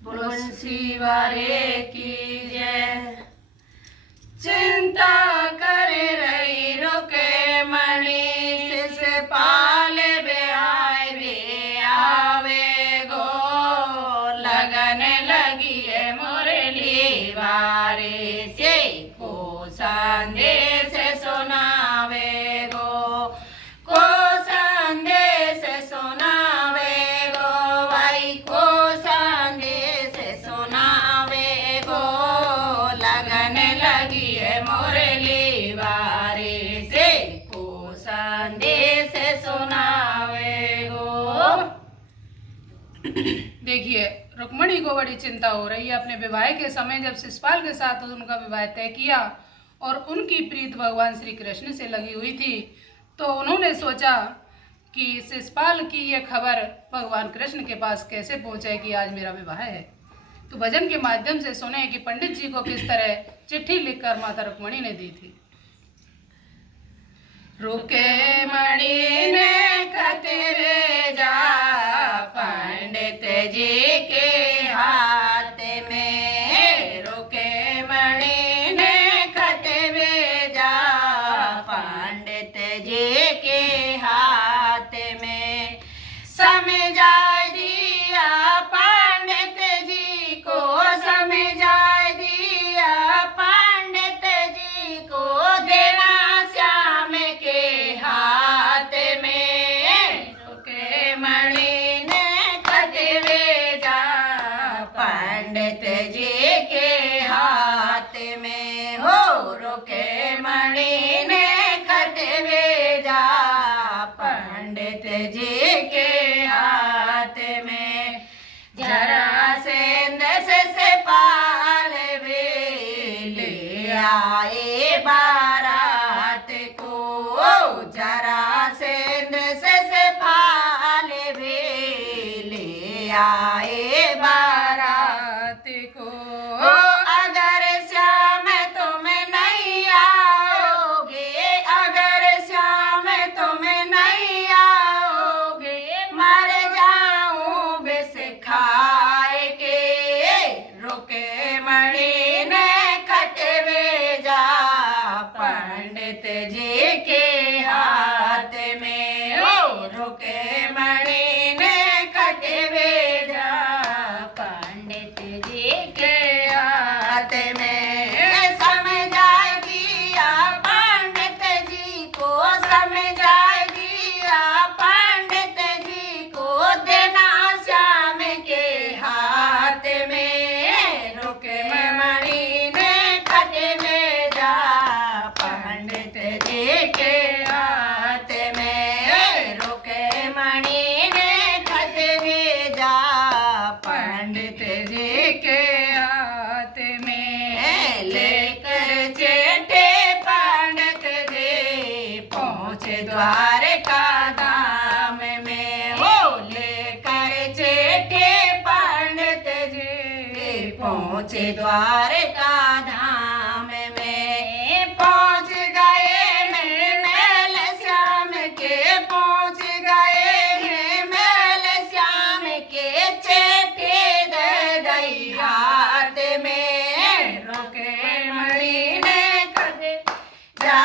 तुलसी वारे की जय। चिंता करे रही रुके मणि से पाल बे आए बे आवे गो। लगन लगी है मुरली वारे से को संदेश सुनावे गो। को संदेश सुनावे गो भाई को संदेश सुनावे गो। लगन लगी है मुरली वारे से को संदेश सुनावे गो। देखिए, रुक्मणी को बड़ी चिंता हो रही है। अपने विवाह के समय जब शिशुपाल के साथ उनका विवाह तय किया और उनकी प्रीत भगवान श्री कृष्ण से लगी हुई थी, तो उन्होंने सोचा कि शिशुपाल की ये खबर भगवान कृष्ण के पास कैसे पहुंचे कि आज मेरा विवाह है। तो भजन के माध्यम से सुने कि पंडित जी को किस तरह चिट्ठी लिखकर माता रुक्मणी ने दी थी। रुके मणि ने खतरे जा पंडित जी के हाथ में। रुके मणि ने खतरे जा पंडित जी के हाथ में। समझा दिया पंडित जी को, समझा दिया पंडित जी को। देना श्याम के हाथ में। रुके मणि ने खतरे जा पंडित जी के हाथ में हो। रुके मणि ने खतरे जा पंडित जी के हाथ में। जरा से पाल वे ले आए बारात को। जरा से पाल वे ले आए बारात को। अगर श्याम तुम नहीं आओगे, अगर श्याम तुम नहीं आओगे, मर जाऊं बिस खाए के। रुके मणि ने खतरे जा पंडित जी के हाथ में। रुके मणि ने खतरे जा पंडित जी के हाथ में। समझा दिया पंडित जी को, समझा दिया पंडित जी को। देना श्याम के हाथ में। रुके मणि ने खतरे जा पंडित जी के हाथ में। रुके मणि ने खतरे जा पंडित जी के हाथ में। लेकर चेटे पंडित जी पहुँचे द्वारका धाम में हो। लेकर चेटे पंडित जी पहुँचे द्वारका धाम में। पहुँच गए महल श्याम के, पहुँच गए हैं महल श्याम के। चेटे दे गई हाथ में। रुके मणि ने खतरे जा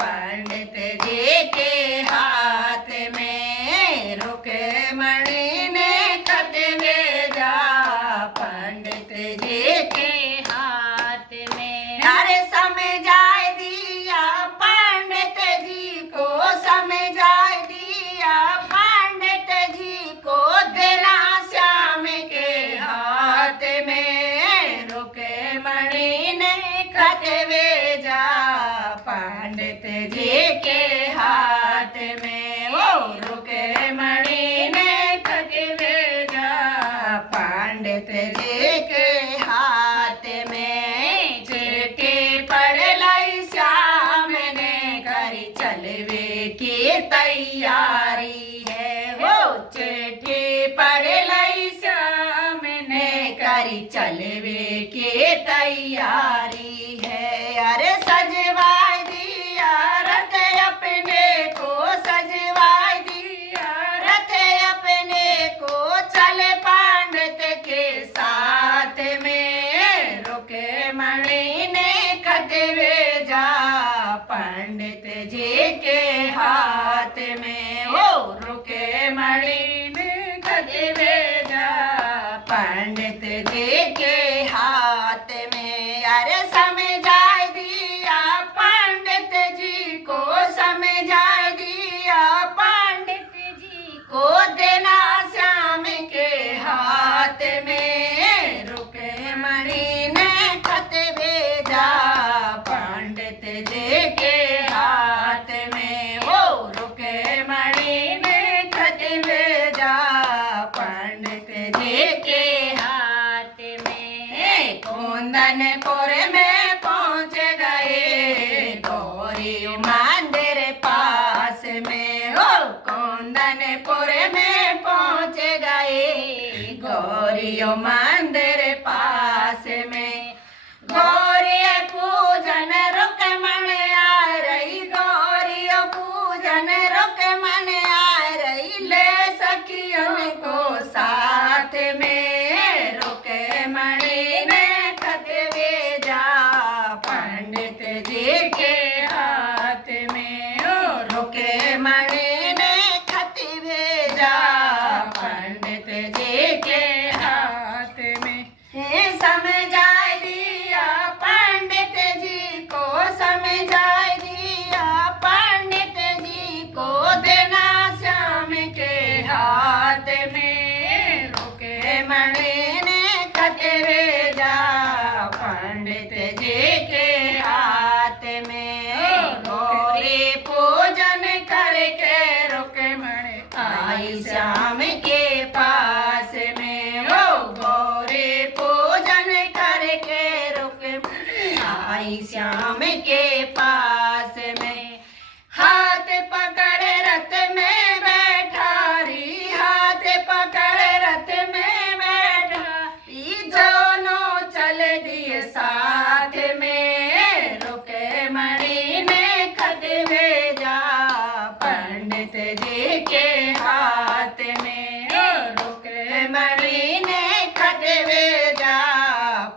पंडित जी के हाथ में। रुके मणि ने खतरे जा पंडित जी के हाथ में। अरे समझा दिया पंडित जी को, समझा दिया पंडित जी को। देना श्याम के हाथ में। रुके मणि ने खतरे जा पंडित जी के हाथ में। रुके मणि ने खतरे जा पंडित जी के हाथ में। चिट्ठी पढ़ लाई श्याम ने करी चलवे की तैयारी है। वो चिट्ठी पढ़ लाई श्याम ने करी चलवे की तैयारी है। अरे सजवा दिया रथ अपने को, सजवा दिया रथ अपने को। चल पंडित के साथ हाथ में रुके मणि ने खत भेजा पंडित जी के हाथ में। ओ रुके मणि ने खत भेजा पंडित जी के हाथ में। अरे समझा दिया पंडित जी को, समझा दिया पंडित जी को, देना श्याम के हाथ में। रुके मणि ने खत भेजा पंडित जी के हाथ में। ओ रुके मणि ने खत भेजा पंडित जी के हाथ में। कुंदनपुर में पहुंच गए गौरी मंदिर पास में। ओ कुंदनपुर में पहुंच गए गौरी मंदिर पास में। गौरी पूजन रुकमण आ रही, गौरी पूजन रुकमण आ रही, ले सखियों को साथ में। रुकमणि ने खत भेजा पंडित जी के हाथ में। ओ रुकमणि ने खत भेजा पंडित जी के हाथ में। समझा दिया पंडित जी को, समझा दिया पंडित जी को, देना श्याम के हाथ में। रुकमणि ने खत भेजा पंडित जी के हाथ में। गौरी पूजन करके रुकमणि आई श्याम के पास में। ओ गौरी पूजन करके रुकमणि आई श्याम के पास में। हाथ पकड़ रथ में बैठा री, हाथ पकड़ रथ में बैठा री, दोनों चल दिए साथ में। रुकमणि ने खत भेजा पंडित जी के हाथ में। रुकमणि ने खत भेजा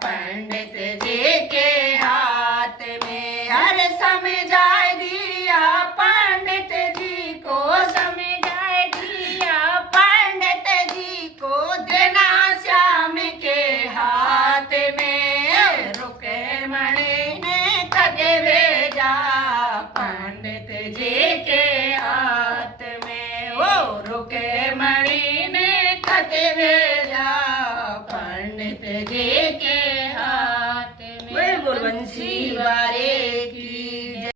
पंडित जी के हाथ में। अरे समझा दिया पंडित जी को, समझा दिया पंडित जी को, देना श्याम के हाथ में। रुकमणि ने खत भेजा पंडित जी के हाथ में। ओ रुकमणि ने खत भेजा पंडित जी के हाथ में। बोल बंसी वारे